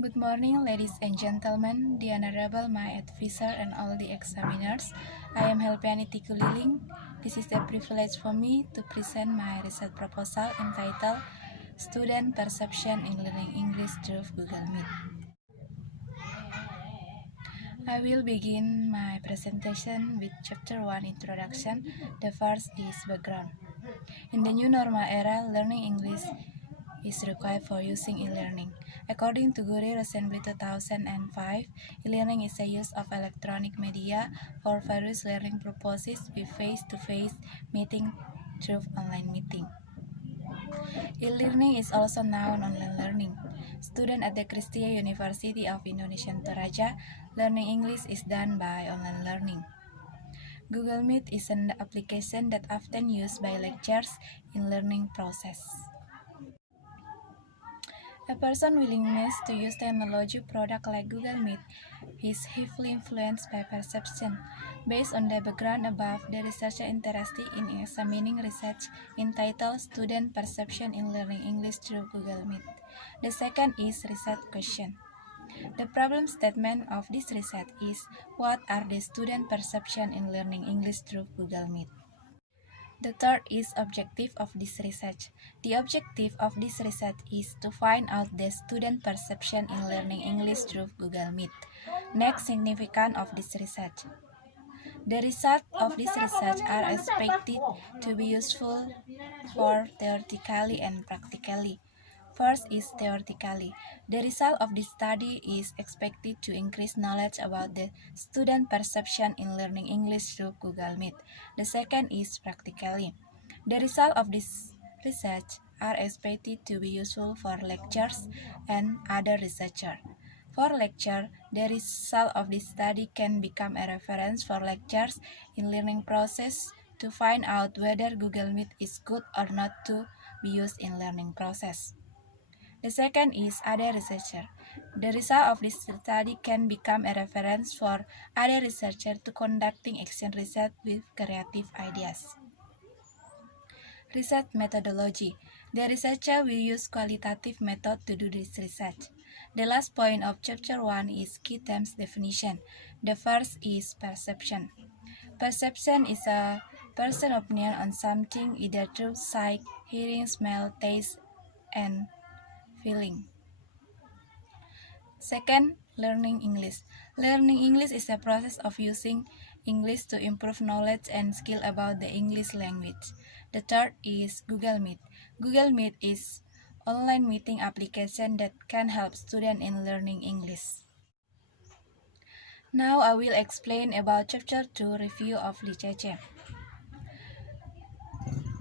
Good morning, ladies and gentlemen, the Honorable my advisor and all the examiners. I am Helpiani Tikuliling. This is a privilege for me to present my research proposal entitled Student Perception in Learning English Through Google Meet. I will begin my presentation with Chapter 1 Introduction. The first is Background. In the new normal era, learning English is required for using e-learning. According to Guri Assembly 2005, e-learning is a use of electronic media for various learning purposes with face-to-face meeting through online meeting. E-learning is also known online learning. Students at the Cristia University of Indonesia Toraja learning English is done by online learning. Google Meet is an application that often used by lecturers in learning process. A person's willingness to use technology product like Google Meet is heavily influenced by perception. Based on the background above, the researcher interested in examining research entitled Student Perception in Learning English Through Google Meet. The second is research question. The problem statement of this research is, what are the student perception in learning English through Google Meet? The third is objective of this research. The objective of this research is to find out the student perception in learning English through Google Meet. Next, significance of this research. The results of this research are expected to be useful for theoretically and practically. First is theoretically. The result of this study is expected to increase knowledge about the student perception in learning English through Google Meet. The second is practically. The result of this research are expected to be useful for lecturers and other researchers. For lecture, the result of this study can become a reference for lecturers in learning process to find out whether Google Meet is good or not to be used in learning process. The second is other researcher. The result of this study can become a reference for other researchers to conducting action research with creative ideas. Research methodology. The researcher will use qualitative method to do this research. The last point of chapter 1 is key terms definition. The first is perception. Perception is a person's opinion on something either through sight, hearing, smell, taste, and feeling. Second, learning English. Learning English is a process of using English to improve knowledge and skill about the English language. The third is Google Meet. Google Meet is online meeting application that can help students in learning English. Now I will explain about chapter 2 review of literature.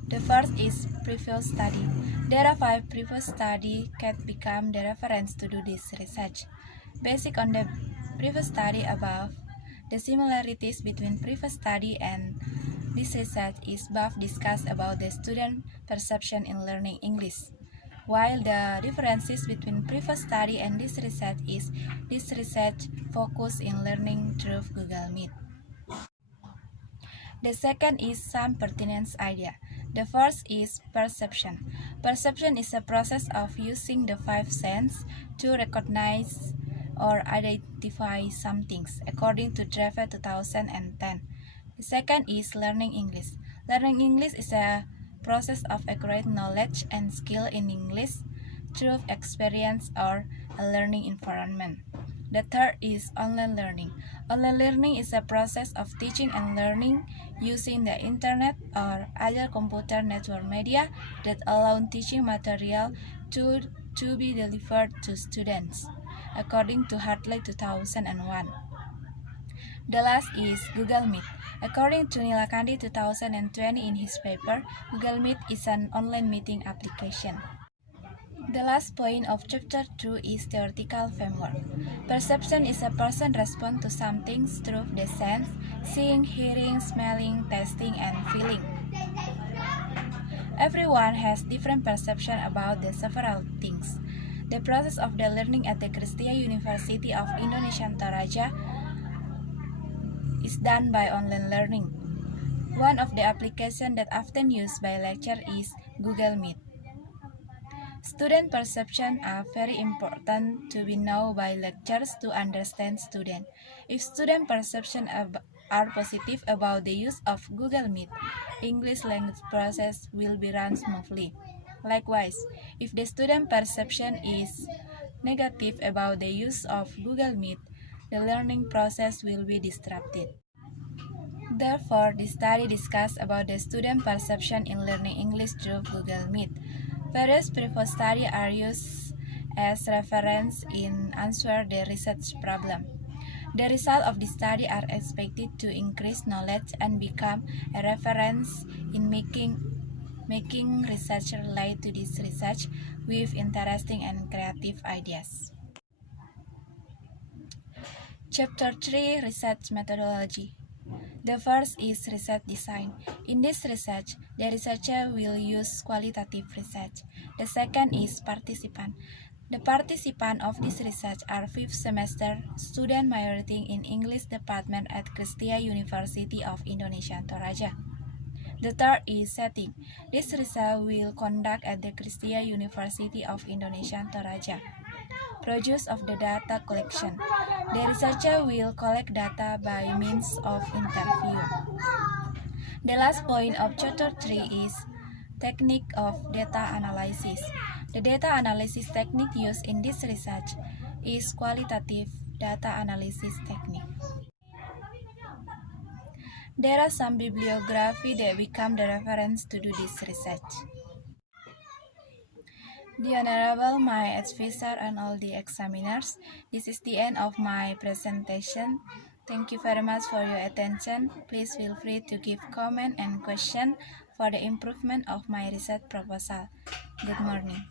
The first is previous study. There are 5 previous studies that become the reference to do this research. Based on the previous study above, the similarities between previous study and this research is above discussed about the student perception in learning English. While the differences between previous study and this research is this research focus in learning through Google Meet. The second is some pertinence idea. The first is perception. Perception is a process of using the 5 senses to recognize or identify some things, according to Drever 2010. The second is learning English. Learning English is a process of acquiring knowledge and skill in English through experience or a learning environment. The third is online learning. Online learning is a process of teaching and learning using the internet or other computer network media that allow teaching material to be delivered to students, according to Hartley 2001. The last is Google Meet. According to Nilakandi 2020 in his paper, Google Meet is an online meeting application. The last point of chapter 2 is theoretical framework. Perception is a person's response to something through the sense, seeing, hearing, smelling, tasting, and feeling. Everyone has different perception about the several things. The process of the learning at the Cristia University of Indonesia Toraja is done by online learning. One of the applications that often used by lecturers is Google Meet. Student perception are very important to be known by lecturers to understand student. If student perception are positive about the use of Google Meet, English language process will be run smoothly. Likewise, if the student perception is negative about the use of Google Meet, the learning process will be disrupted. Therefore, the study discussed about the student perception in learning English through Google Meet. Various previous studies are used as reference in answer the research problem. The results of the study are expected to increase knowledge and become a reference in making researchers relate to this research with interesting and creative ideas. Chapter 3 Research Methodology. The first is research design. In this research, the researcher will use qualitative research. The second is participant. The participants of this research are 5th semester student majoring in English department at Kristia University of Indonesia, Toraja. The third is setting. This research will conduct at the Kristia University of Indonesia, Toraja. Produce of the data collection. The researcher will collect data by means of interview. The last point of chapter 3 is technique of data analysis. The data analysis technique used in this research is qualitative data analysis technique. There are some bibliography that become the reference to do this research. The Honorable, my advisor, and all the examiners, this is the end of my presentation. Thank you very much for your attention. Please feel free to give comment and question for the improvement of my research proposal. Good morning.